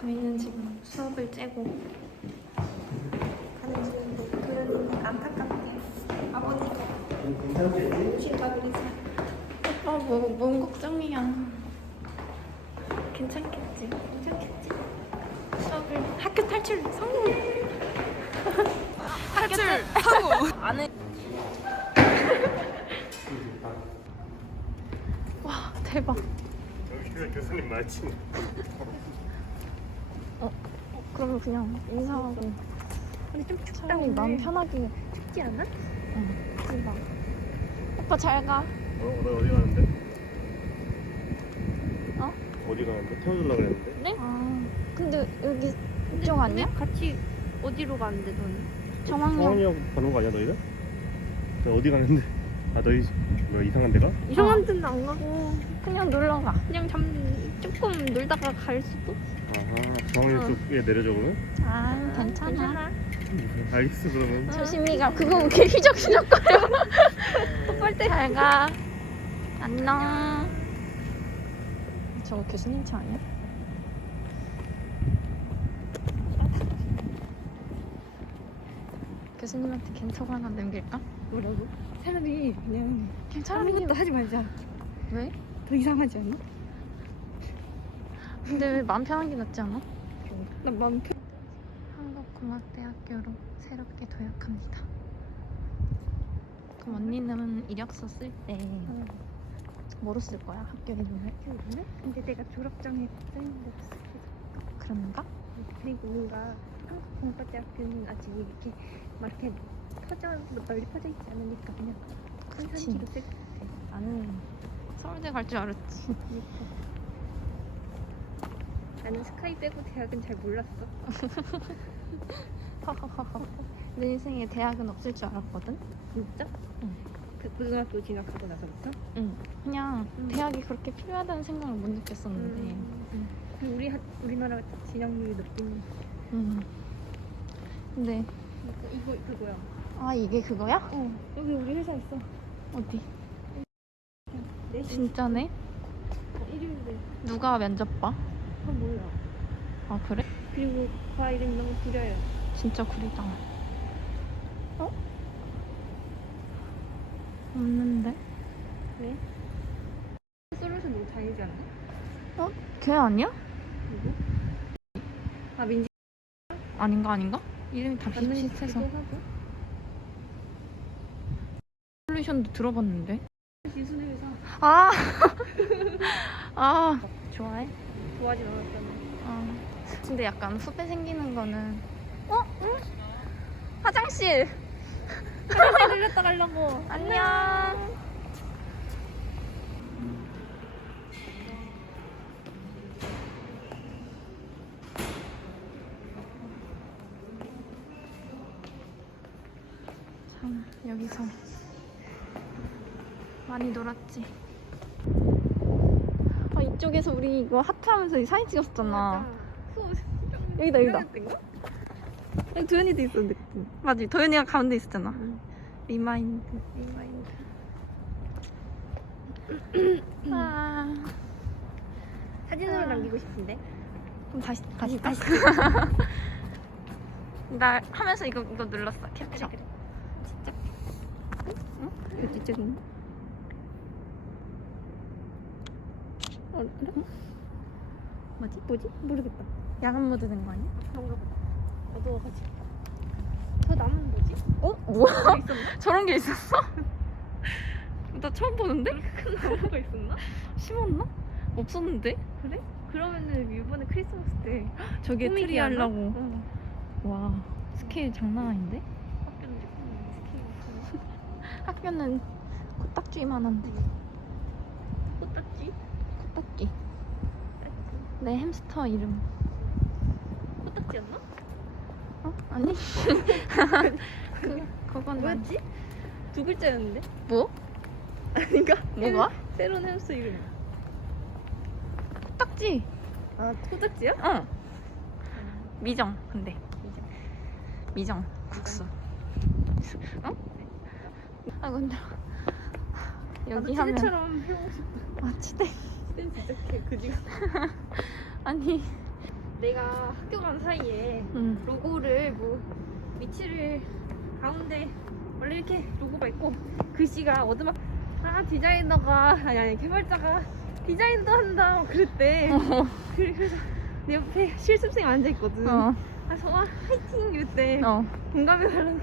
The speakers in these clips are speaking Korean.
저희는 지금 수업을 째고 가는 중인데 그런 안타깝게 아버지가 오신다 아, 그래서 뭐, 걱정이야. 괜찮겠지? 괜찮겠지? 수업을 학교 탈출 성공! 탈출 하고 안에 와 대박. 교수님 맞지? 그러면 그냥 인사하고 근데 좀 차라리 마음 편하게. 춥지 않아? 응. 대박. 오빠 잘 가. 어? 나 어디 가는데? 어? 어디 가는데? 태워주려고 그랬는데? 네? 아 근데 여기 이쪽 아니야? 같이 어디로 가는데 너는? 정황역. 성원이하고 가는 거 아니야 너희가? 너 어디 가는데? 아 너희 뭐 이상한 데가? 이상한 데는 안 가고 그냥 놀러 가. 그냥 잠 조금 놀다가 갈 수도? 아하 정원이 어. 쪽에 내려줘 그러면? 아 괜찮아. 알겠어 그러면 조심히 가. 그거 왜 이렇게 휘적휘적거려? 빨대 잘 가. 안녕. 저거 교수님 차 아니야? 교수님한테 겐톡 하나 남길까? 뭐라고? 차라리 그냥 괜찮은 아무것도 하지 말자. 왜? 더 이상하지 않아? 근데 왜 마음 편한 게 낫지 않아? 난 마음 편. 한국공학대학교로 새롭게 도약합니다. 그럼 언니는 이력서 쓸 때 뭐로 쓸 거야? 학교 이름을? 기억나? 근데 내가 졸업장에 써있는데 그런가? 그리고 뭔가 한국공과대학교는 아직 이렇게 막 이렇게 퍼져 널리 퍼져 있지 않으니까 그냥 큰 그치. 산지로 쓸 나는 서울대 갈 줄 알았지. 나는 스카이 빼고 대학은 잘 몰랐어. 내 인생에 대학은 없을 줄 알았거든. 진짜? 응. 그 고등학교 진학하고 나서부터? 응. 그냥 음. 대학이 그렇게 필요하다는 생각을 못 느꼈었는데. 음. 그리고 우리 학- 우리나라 진학률이 높은 음. 근데 이거 이거 그거야. 아 이게 그거야? 어 여기 우리 회사 있어. 어디? 네 진짜네? 일요일에. 누가 면접 봐? 아 몰라. 아 그래? 그리고 과 이름이 너무 구려요. 진짜 구리다. 어? 없는데? 왜? 솔루션 너무 다니지 않나? 걔 아니야? 누구? 아 민지 아닌가 아닌가? 이름이 다 비슷해서. 솔루션도 들어봤는데. 지순의 회사 아, 아 좋아해? 좋아하진 않았잖아. 아 근데 약간 후배 생기는 거는 어? 응? 화장실 화장실 들렸다 가려고. 안녕. 참 여기서 많이 놀았지. 아 이쪽에서 우리 이거 하트하면서 이 사진 찍었었잖아. 여기다 여기다. 여기 도현이도 있었는데. 맞지? 도현이가 가운데 있었잖아. 리마인드. 리마인드. 아. 사진으로 아. 남기고 싶은데. 그럼 다시 다시 다시. 나 하면서 이거 이거 눌렀어 캡처. 그래. 진짜. 응? 어디적인? 어, 그래? 뭐지? 뭐지? 모르겠다. 야간 모드 된 거 아니야? 그런가 보다. 어두워가지고. 저 나무는 뭐지? 어? 뭐야? 있었나? 저런 게 있었어? 나 처음 보는데? 큰 나무가 있었나? 심었나? 없었는데? 그래? 그러면은 이번에 크리스마스 때 저게 꾸미기 트리 하나? 하려고. 어. 와 스케일 장난 아닌데? 학교는 조금 스케일 학교는 코딱지만한데. 코딱지? 코딱지. 내 햄스터 이름. 코딱지였나? 어? 아니? 그 그건. 뭐였지? 두 글자였는데? 뭐? 아닌가? 뭐가? 새로운 햄스터 이름. 코딱지. 아 코딱지야? 어. 미정 근데. 미정 국수. 어? 아 근데 여기 하면 치대처럼 해보고 싶다. 아 치대. 치대 진짜 개 그지. 아니. 내가 학교 간 사이에 응. 로고를 뭐 위치를 가운데 원래 이렇게 로고가 있고 글씨가 어드막 아아 디자이너가 아니 아니 개발자가 디자인도 한다 막 그랬대. 그래- 그래서 내 옆에 실습생 앉아 있거든. 어, 그래서 와 화이팅 이랬대. 어, 공감해달라는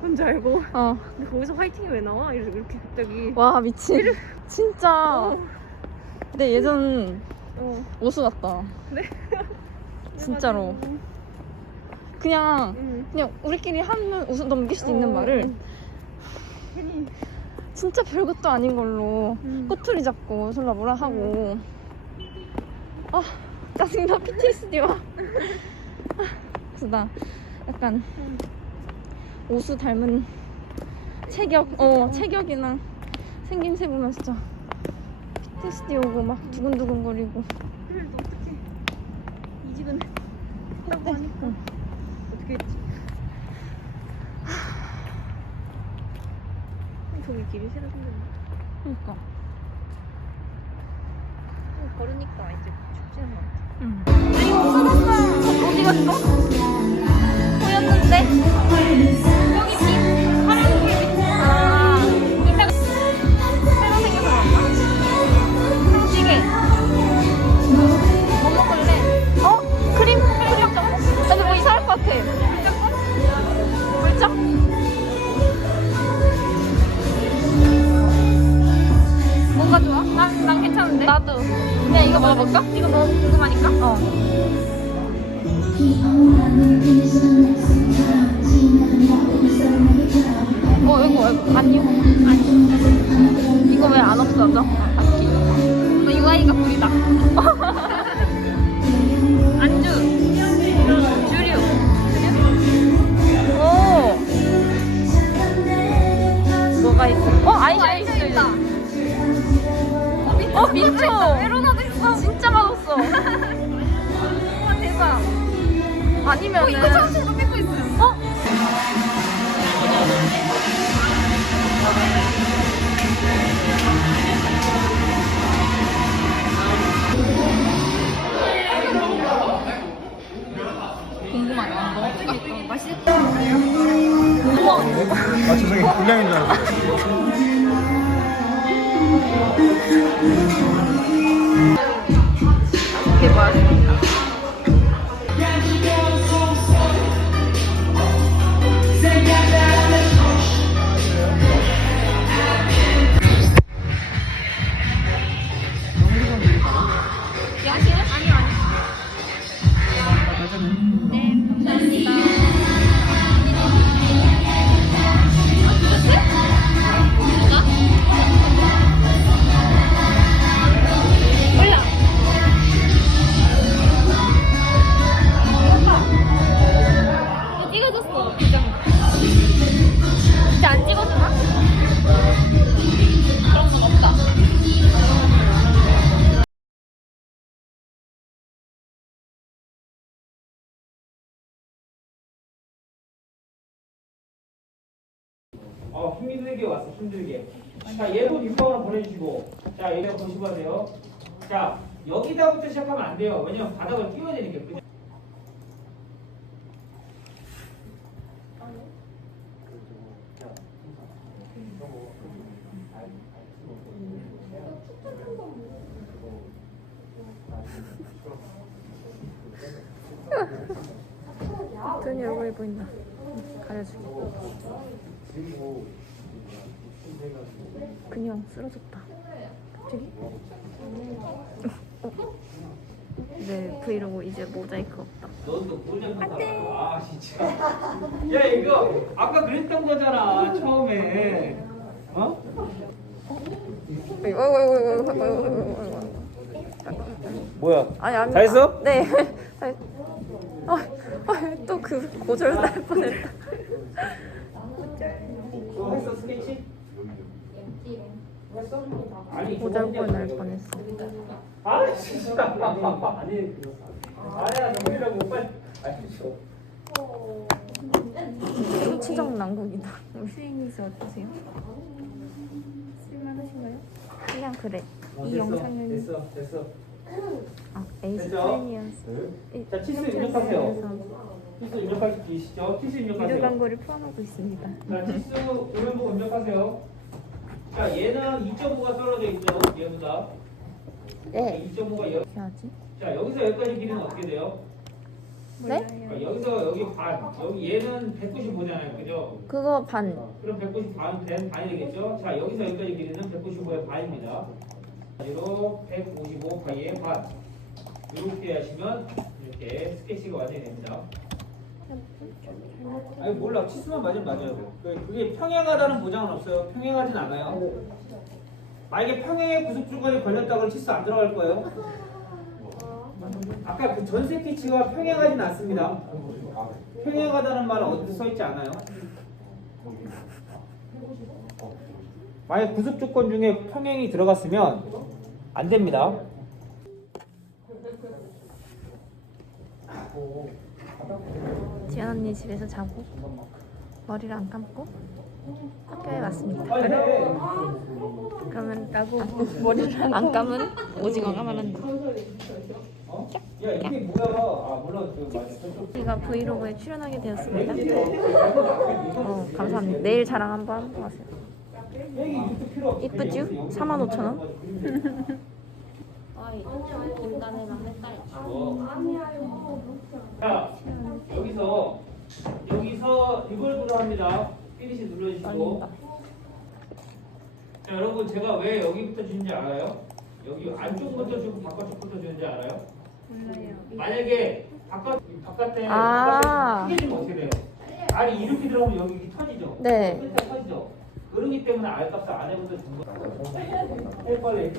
건줄 알고. 어. 근데 거기서 화이팅이 왜 나와? 이렇게 이렇게 갑자기. 와, 미친. 진짜. 어. 내 예전 어. 오수 같다. 진짜로. 그래가지고, 그냥, 응. 그냥 우리끼리 하면 웃음 넘길 수 있는 어, 말을 응. 괜히. 진짜 별것도 아닌 걸로 응. 꼬투리 잡고 졸라 뭐라 하고. 아, 짜증나. PTSD 와. 아, 그래서 나 약간 응. 오수 닮은 체격, 어, 체격이나 생김새 보면 진짜 PTSD 오고 막 두근두근 거리고. 그래도 어떻게 이직은 했다고 하니까 응. 어떻게 했지? 저기 길이 새로 생겼네. 그러니까. 좀 걸으니까 이제 춥지 않아. 응. 어디 갔어? 어. 어, 이거, 이거, 아니요. 아니. 이거 왜 안 없어져? 바퀴. 너 UI가 구리다. 안주. 주류. 오. 뭐가 있어? 어, 아이샤 있다. 어, 민초. 메로나도 있어. 진짜 맛없어. 아니면 어, 이거 참치도 믿고 있어. 어? 맛있겠다. 아 죄송해요 불량인 줄 알았어 대박. 아니요, 이 힘들게 왔어, 힘들게. 자, 얘도 뒷방으로 보내주시고, 자, 얘가 보시고 하세요. 자, 여기다부터 시작하면 안 돼요. 왜냐면 바닥을 띄워야 되니까. 그냥. 도현이 얼굴이 보인다. 가려주기. 그냥 쓰러졌다. 갑자기? 어? 네, 브이로그 이제 모자이크 없다. 너도 모자란다. 아, 진짜. 야, 이거 아까 그랬던 거잖아, 처음에. 어? 뭐야? 아니, 아니. 다 했어? 네. 다 했- 아, 또그 고절 날 뻔했다. 그거 했어, 스케치? 뻔날 했냐고. 뻔했어. 아, 진짜. 아니, 아니야, 너희라고 빨리. 아니, 저. 치정 난국이다. 스윙이스 어떠세요? 쓸만하신가요? 그냥 그래. 어, 이 됐어, 영상은- 됐어, 됐어. 아, 에이스 됐죠? 프리미어스. 자, 치수 입력하세요. 치수 입력하실 수 있으시죠? 치수 유료 입력하세요. 광고를 포함하고 있습니다. 자, 치수 오면 보고 입력하세요. 자 얘는 2.5가 떨어져 있죠. 얘보다. 네. 2.5가 여... 자 여기서 여기까지 길이는 어떻게 돼요? 네? 아, 여기서 여기 반. 여기 얘는 195잖아요. 그죠? 그거 반. 그럼 190 반, 된 반이 되겠죠? 자, 여기서 여기까지 길이는 195의 반입니다. 그리고 155 파이의 반. 이렇게 하시면 이렇게 스케치가 완성이 됩니다. 아니 몰라 치수만 맞으면 맞아요. 그- 그게 평행하다는 보장은 없어요. 평행하진 않아요. 만약에 평행의 구속 조건이 걸렸다 그러면 치수 안 들어갈 거예요. 아까 그 전세 키치가 평행하진 않습니다. 평행하다는 말은 어디도 써 있지 않아요. 만약 구속 조건 중에 평행이 들어갔으면 안 됩니다. 지연 언니 집에서 자고 머리를 안 감고 학교에 왔습니다. 그러면 나고 머리를 안 감은 오징어가 말한다. 어? 야 이게 뭐야? 아 물론 그 브이로그에 출연하게 되었습니다. 어, 감사합니다. 내일 자랑 한번 하세요. 여기 이것도 필요 없어. 이쁘죠? 45,000원. 자 여기서 여기서 리볼브를 합니다. 피니시 눌러주시고. 자 여러분 제가 왜 여기부터 주는지 알아요? 여기 안쪽부터 주고 바깥쪽부터 주는지 알아요? 몰라요. 만약에 바깥 바깥에 아. 바깥에 크게 주면 어떻게 돼요? 알이 이렇게 들어오면 여기 이렇게 터지죠. 네. 끝에 터지죠. 그러기 때문에 알 값을 안에부터 준 거. 해 빨리.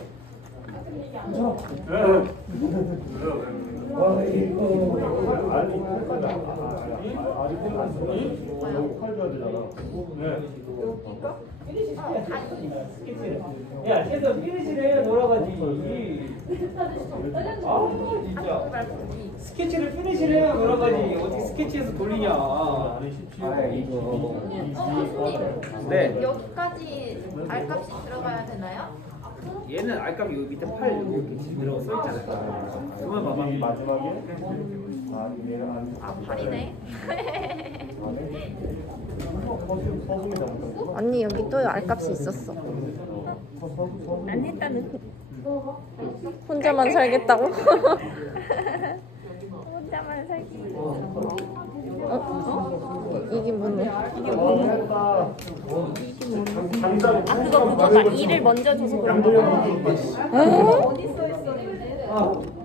스케치를 피니시를 해야 놀아가지. 어떻게 스케치해서 돌리냐. 네. 여기까지 알값이 들어가야 되나요? 얘는 알값이 여기 밑에 팔 이렇게 들어가 써 있잖아요. 그만 봐봐. 마지막에 아안 아, 팔이네. 서수미 잘못한 언니 여기 또 알값이 있었어. 안 했다는 혼자만 살겠다고? 혼자만 살기. 어? 이게 뭐네? 이게? 당장 아 그거 그거가 일을 먼저 줘서 그런 거. 양도형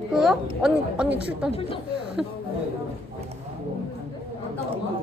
그거? 언니 언니 출동.